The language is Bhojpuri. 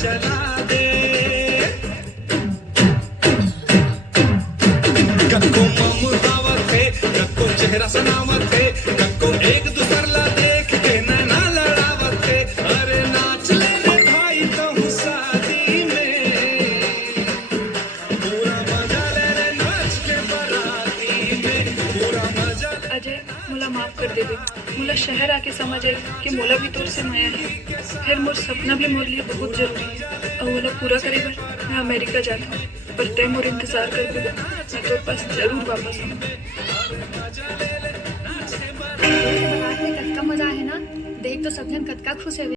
चला दे कक्को ममतावत है कक्को चेहरा सनावत है कक्को एक दूसरला देख के नैना लड़ावत है अरे नाच ले रे भाई तो शादी में पूरा मजा ले रे नाच के बराती में पूरा मजा अजय मोला माफ कर देवे मोला शहर आके समझ आई कि मोला भी तोर से माया है फिर मोर सपना भी मोर लिए बहुत जरूरी है और मोला पूरा करे बर मैं अमेरिका जाता हूँ पर तय मोर इंतजार कर दे मैं तोर पास जरूर वापस आऊँ बारात में कतका मजा है ना देख तो सब जन कतका खुश है।